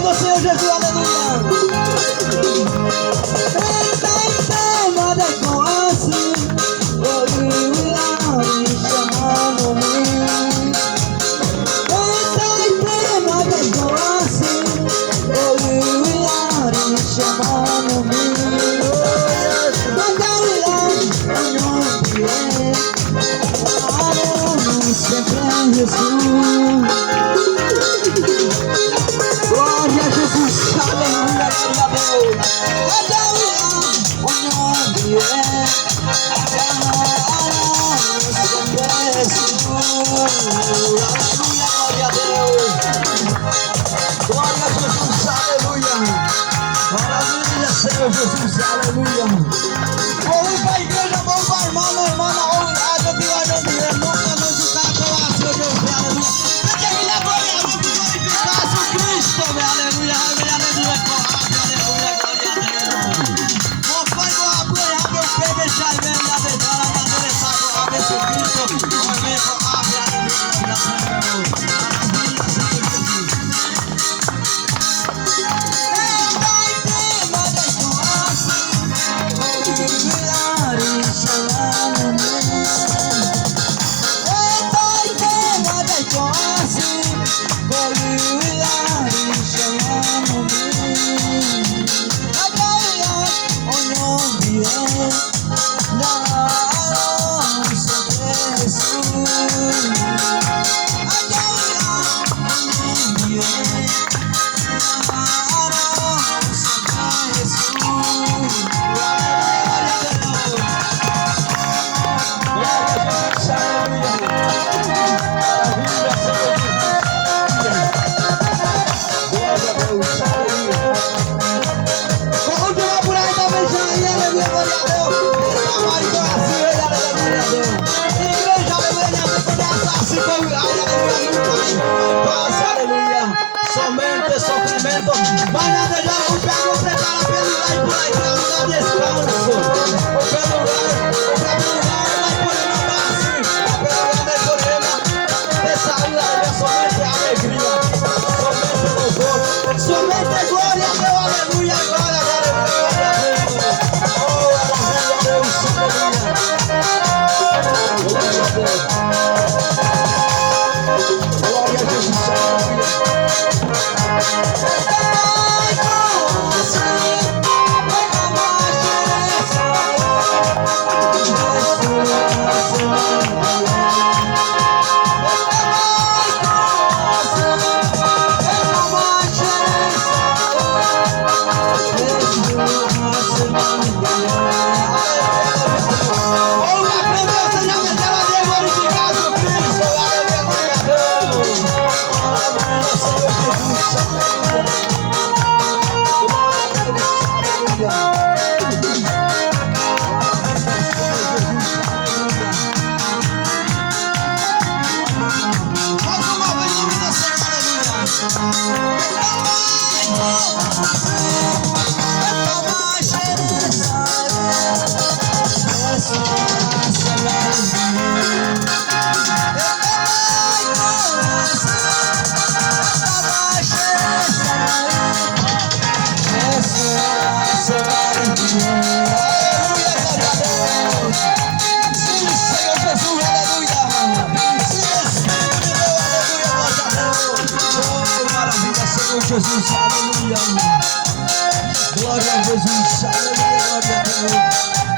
ajuda, Senhor Jesus, aleluia. Glória a Jesus, aleluia, glória a Deus. Glória a Jesus, aleluia. Maravilha, Senhor Jesus, aleluia. Vamos para a igreja, vamos para a irmã, na orada, de olhando de nunca nos escapou, Senhor Deus, aleluia. Termina glória, vamos glorificar o Cristo, aleluia, aleluia, aleluia, glória a Deus. Não faz no apoio, meu pé, deixa aí, vem, abençoar, abençoar, abençoar, Cristo, abençoar, aleluia. Somente sofrimento, mas nada já não pega, prepara pelo lugar e por aí, pelo lugar descanso, pelo lugar, mas por ele não vai assim, pelo lugar da por ele, saúde, somente alegria, somente louvor, somente glória a Deus, aleluia, glória, glória a Deus, oh, aleluia, Deus, aleluia, glória a Deus, glória a Jesus, aleluia. Jesus, aleluia, glória a Jesus, aleluia, glória a Deus.